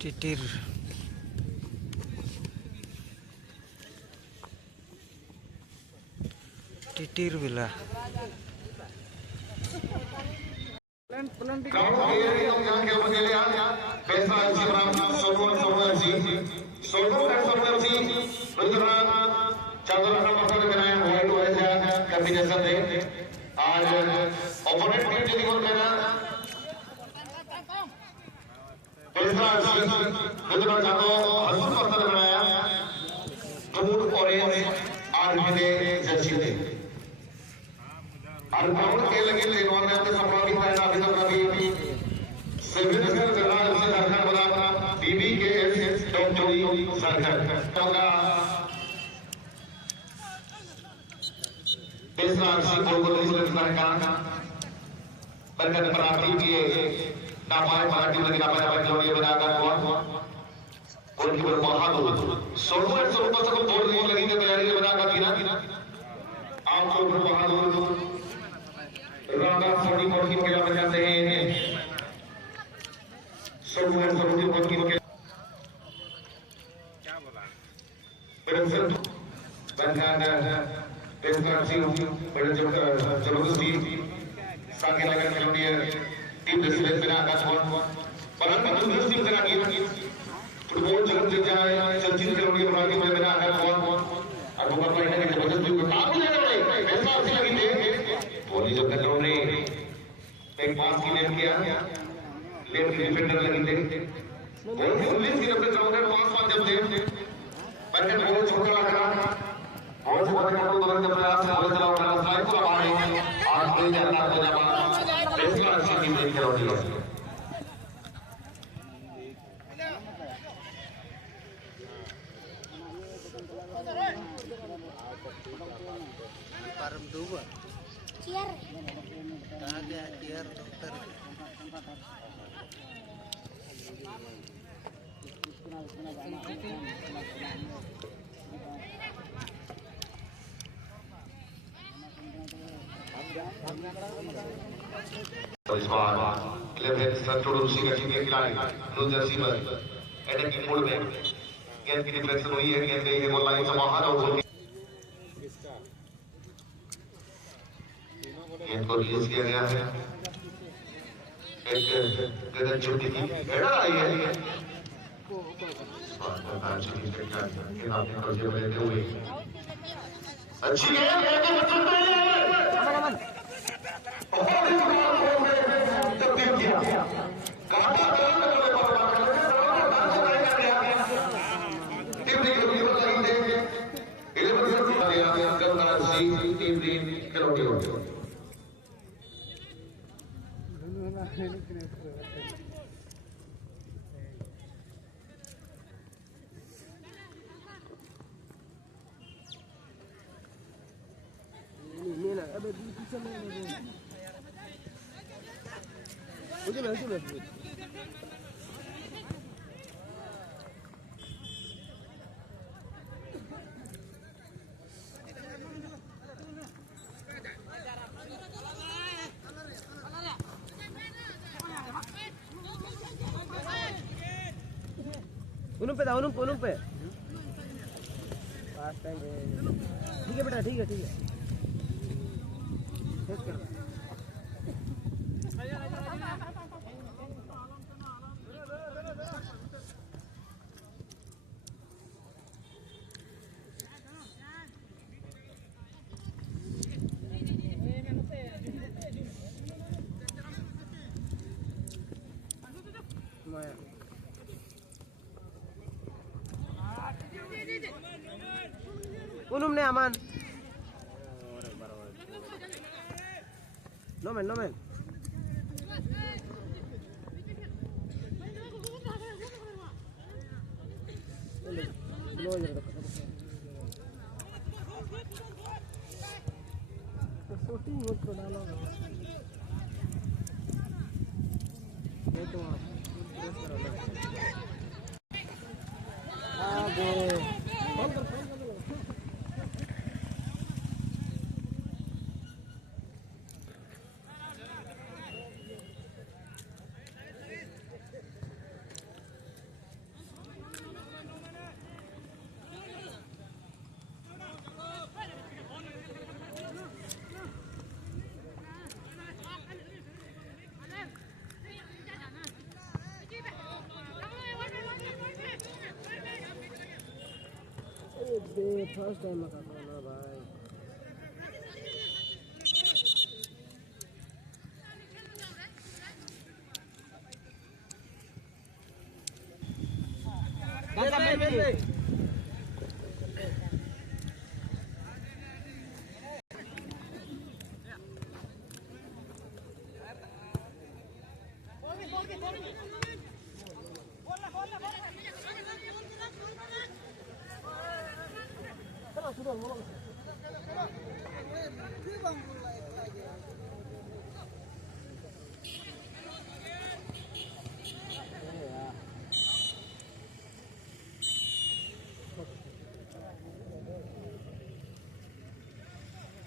टिटिर टिटिर बिला आज opponent team যদি করবে না दूसरा जातो हसन पत्थर बनाया दूर ऑरेंज आर्मी जर्सी थे और ग्राउंड के लगे एनवायरमेंट में संभावित है अभी तक अभी सिविल करना उसे सरकार बना बीबी के डॉक्टरी सरकार होगा तीसरा सी बोल सरकार बरकत प्राप्ति की नापाए पार्टी में नापाए जोड़े बनाकर उनकी बहादुर सोलह पर को बोर्ड नहीं लगी तो तैयारी बनाकर गिना आपको बहादुर राणा सोनी कोट की महिला बचाते हैं सोलह कोट की क्या बोला प्रेसिडेंट बंगाना प्रेसिडेंट सिंह बड़े जबरदस्ती साके नगर कलोनियर टीम रेसिडेंट बना आकाश परंतु जबरदस्ती बना की फुटबॉल जगत से जाए चर्चित कलोनी प्रणाली में बना आकाश और वो पर है कि जबरदस्ती को आप ले रहे ऐसा अच्छी लगी थे बोली जब तक उन्होंने एक पास की नेम किया लेफ्ट डिफेंडर लगी थे और पुलिस की अपने चौकर पास जब थे पर के बहुत छोटा लगा और से बड़े को तुरंत प्रयास से बोले चला उठा स्ट्राइक को मारे और कोई जाना तो जमा इसका अच्छी टीम देख के होती है परम दूबर चेयर कहां गया चेयर डॉक्टर इस बार क्लेवेट संतोष उसी का टीम के खिलाड़ी न्यू जर्सी में अटैकिंग मोड में गेंद की डिफेंशन हुई है गेंद गई है गोल लाइन से बाहर और गेंद को रिलीज किया गया है एक गगन चुटकी की हेडर आई है अच्छी गेंद उन्हों पे पास टाइम ठीक है बेटा ठीक है उन्होंने अमान नो मैन फर्स्ट टाइम का खाना भाई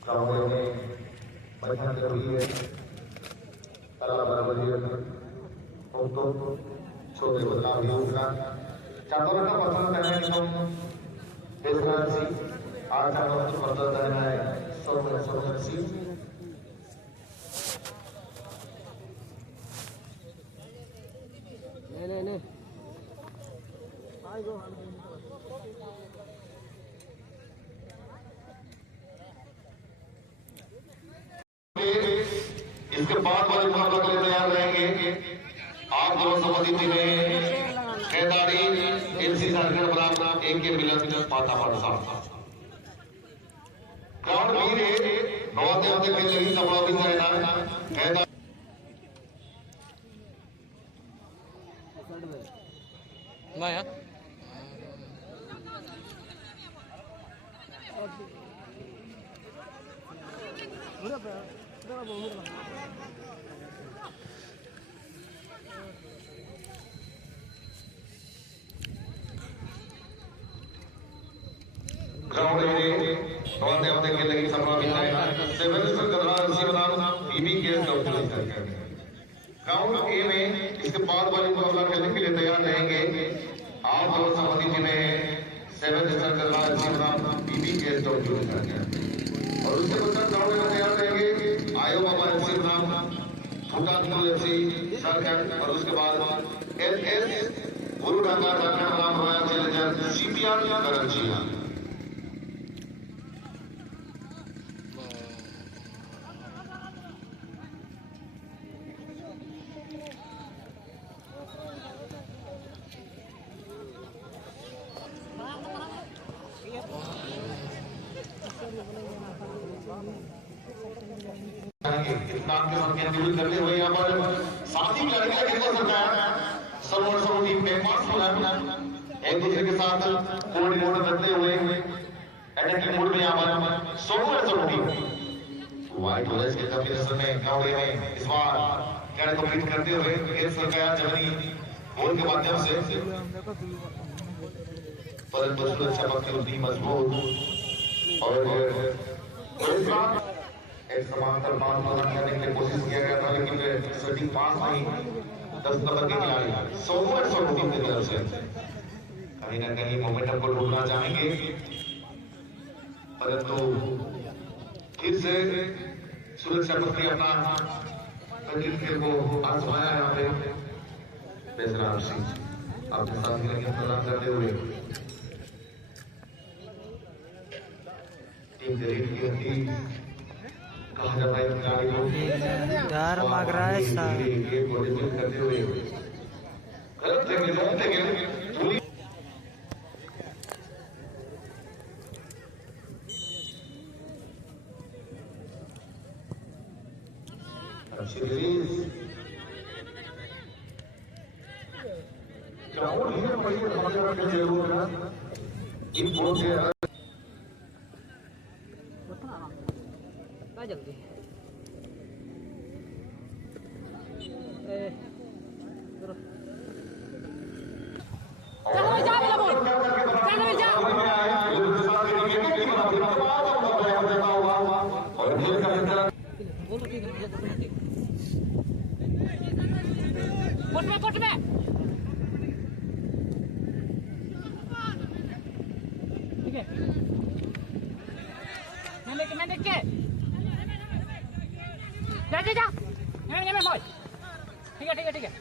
ग्राउंड में बढ़िया जरूरी है ताला बराबर ही रखना और तो छोटे बदलाव भी होगा चादर का पसंद करने की तुम देखना सी आज का वक्त पसंद करना है सब सी नहीं आई गो इसके बाद वाले मुकाबले के लिए तैयार रहेंगे आप दोनों समझी में खैदारी एनसी सर्कल बराबर एक के मिलन पाता पर साथ ग्राउंड भी रे नौते होते के लिए तबला भी रहना खैदारी माया ग्राउंड में नौते होते के लिए तबला भी रहना सेवन सर्कल शिवनाम बीबी के डॉक्टर करके ग्राउंड ए में इसके बाद वाली मुकाबला खेलने के लिए तैयार रहेंगे आप दोनों समझी में सेवन सर्कल शिवनाम बीबी के डॉक्टर करके और उसके बाद ग्राउंड में तैयार रहेंगे आयो बाबा एफसी नाम भूटान एफसी सर्कल और उसके बाद एसएस गुरु रंगा सर्कल नाम रॉयल चैलेंजर सीपीआर कराची नाम के साथ केंद्रित करते हुए यहाँ पर साथी लड़कियां कितना सकता है सर्वर टीम में पास हो एक दूसरे के साथ कोऑर्डिनेट करते हुए अटैकिंग मोड में यहाँ पर सर्वर टीम वाइट वॉलेस के कॉम्बिनेशन में गावड़े में इस बार कैड कंप्लीट करते हुए खेल सरकार जर्मनी गोल के माध्यम से परंतु सुरक्षा पक्ष की टीम मजबूत और एक समांतर बांध करने की कोशिश किया गया था लेकिन सेटिंग पास नहीं 10 नंबर के खिलाड़ी सोमवार टीम की तरफ से कहीं ना कहीं मोमेंटम को ढूंढना चाहेंगे परंतु फिर से सुरक्षा पक्ष अपना प्रतिनिधित्व को आजमाया यहाँ पे बेसराम सिंह अपने साथ प्रदान करते हुए टीम के लीड की होती डर मांग रहा है जल्दी कोट में ठीक है मैं देख के जा मैं बॉय ठीक है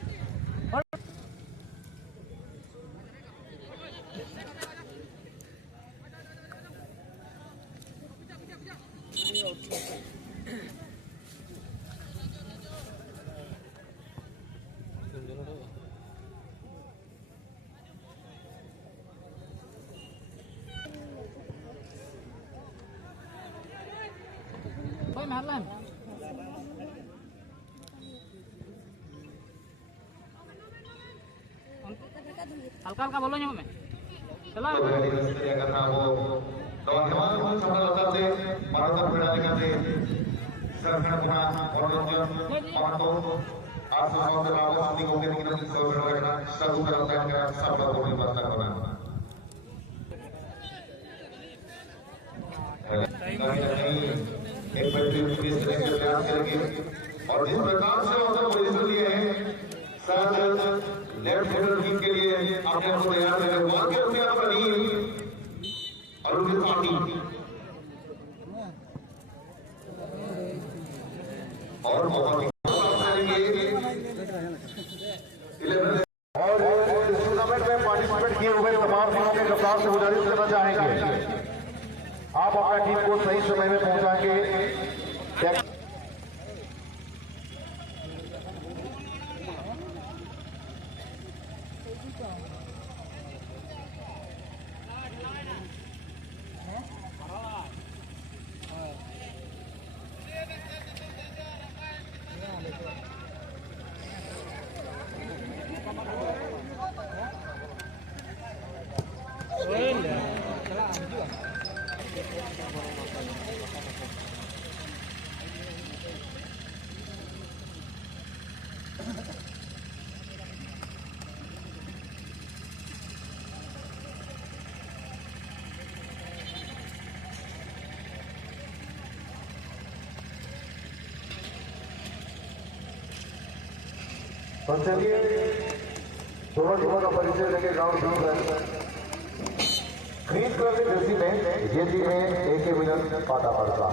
हल्का हल्का बोलो में चला karena teman-teman sama lokasi para berada di serta penonton pantau asal dari awal di mungkin kita bisa berada satu dalam yang sabar berlimpah एक पुलिस के प्रयास करेंगे और जिस प्रकार से उन्होंने पोजीशन लिए हैं साथ लेफ्ट हैंडर टीम के लिए अपने आप को तैयार करें बहुत के रुपया पर नहीं अरुण पार्टी और बहुत और इस टूर्नामेंट में पार्टिसिपेट किए हुए तमाम टीमों के कप्तान से गुजारिश करना चाहेंगे आप अपना टीम को सही समय में पहुंचाएंगे तो चलिए दोनों टीमों का परिचय लेके ग्राउंड शुरू है ग्रीन कलर की जर्सी में ये टीम है AK विनर पाटा पड़ता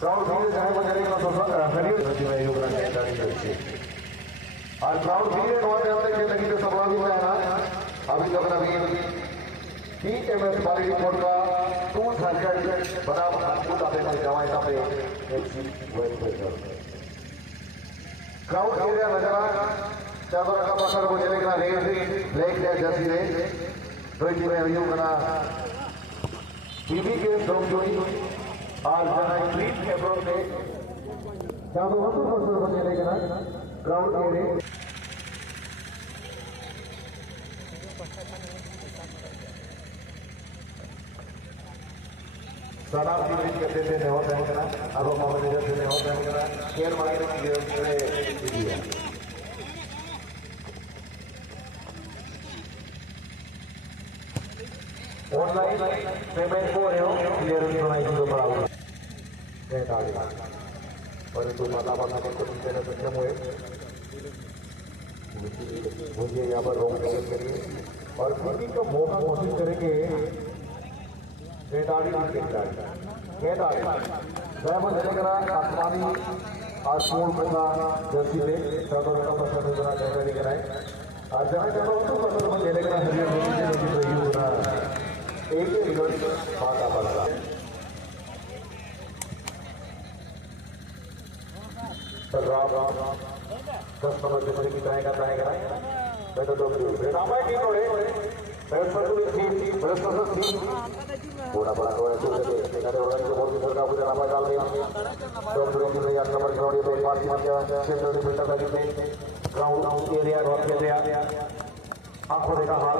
ग्राउंड धीरे जाए बजाने का हरियर जर्सी में योगदान जारी करती और ग्राउंड धीरे नौते हमने खेलने की सवाल भी है ना अभी तक नवीन TMS बारी रिपोर्ट का टूल्स हैंडसेट बना मजबूत आते हैं जवाएं पे FC वेब पे ग्राउंड एरिया नजर चादर का पकड़ को चले कना रेड ब्लैक ने जर्सी ने दो टीम में व्यू कना टीवी के दो जोड़ी और जना ग्रीन एप्रोच ने चादर वस्तु पर बने चले कना ग्राउंड एरिया सलाम टीम करते थे ने होता है कना अब हम मैनेजर से ने होता है कना केयर मार्केट की दिया ऑनलाइन पेमेंट को रहे हो क्लियरेंस होना इसको बराबर है डाल और तो मतलब के कुछ देना सक्षम हुए मुझे यहाँ पर रोक करिए और किसी को मौका कोशिश करेंगे आसमानी और पूर्ण प्रथा जर्सी में सर्वर का पसंद होना कैसे कराए और जहाँ जहाँ उसको पसंद में लेने का हरियर होने की रही होना एक मिनट पाता पड़ता कस्टमर जैसे की ट्राई करता है मैं तो रामाय की थोड़े थोड़ा बड़ा थोड़ा कुछ देखने वाला जो बहुत सरकार पूरा नाम डाल रही है तो हम लोग के यार कमर ग्राउंड पे पार्टी में सेंट्रल डिफेंडर लगी थे ग्राउंड एरिया और एरिया आंखों देखा हाल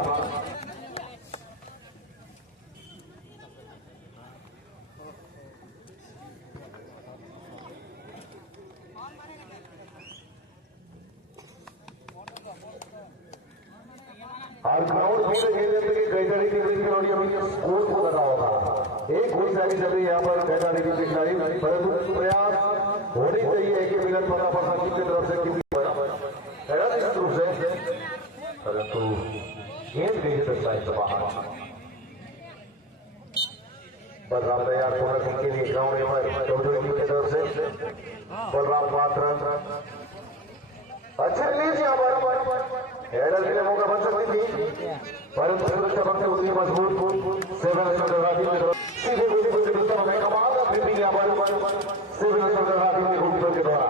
और ग्राउंड भी खेलने के कई तरह की स्कोर को लगा होगा एक घोड़ी सारी चल रही है यहाँ पर कैटारी की खिलाड़ी परंतु प्रयास होनी चाहिए कि मिलन पता पता की तरफ से निश्चित रूप से परंतु गेंद गई है बलराम तैयार पूर्ण सिंह के लिए ग्राउंड में चौधरी की तरफ से बलराम पात्र अच्छे रिलीज यहाँ पर हेडर के लिए मौका बन सकती थी परंतु सुरक्षा पक्ष उतनी मजबूत सेवन सीधे गोली को विरुद्ध में कमाल का फिर यहाँ पर सेवन की घूमतों के द्वारा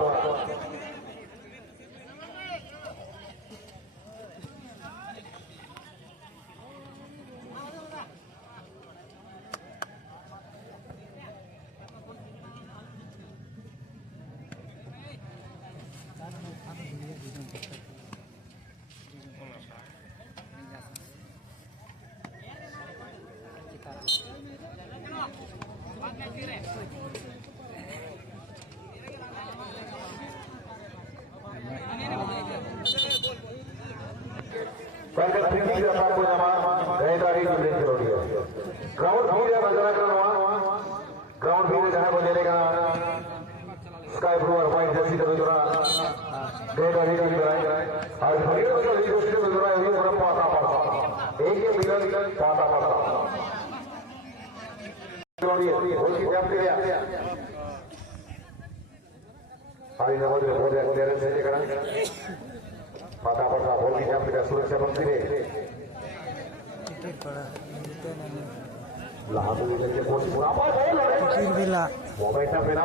Bahkan tinggi dapat punya gaya dari jumlah kilometer. Ground view yang नजारा करना ground view जहाँ को जलेगा sky blue और white जैसी तरह जोड़ा गया dari की जगह और भगीरथ को जैसी दोस्ती में जोड़ा ये पूरा पाता पाता एक ही मिलन पाता पाता किलोमीटर होल की जंप किया hari ini boleh boleh clearance saja kan पाता पाता होल की जंप किया सुरक्षा बंदी है लाहौर में जैसे कोच पूरा मोबाइल पे ना